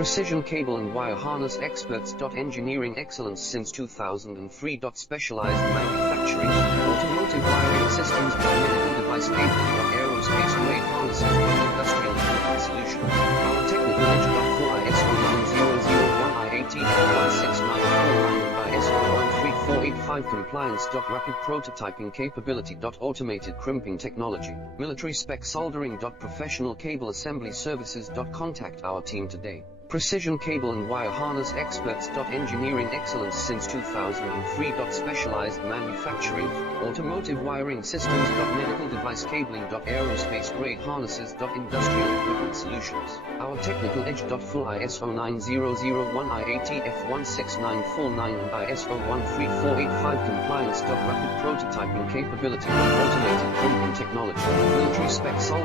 Precision cable and wire harness experts. Engineering excellence since 2003. Specialized manufacturing, automotive wiring systems. Medical device cabling. Aerospace grade harnesses. Industrial equipment solutions. Our technical edge. For ISO 9001 IATF 16949 and ISO 13485 compliance. Rapid prototyping capability. Automated crimping technology. Military spec soldering. Professional cable assembly services. Contact our team today. Precision cable and wire harness experts. Engineering excellence since 2003. Specialized manufacturing, automotive wiring systems. Medical device cabling. Aerospace grade harnesses. Industrial equipment solutions. Our technical edge. Full ISO 9001 IATF 16949 and ISO 13485 compliance. Rapid prototyping capability. Automated crimping technology. Military spec soldering.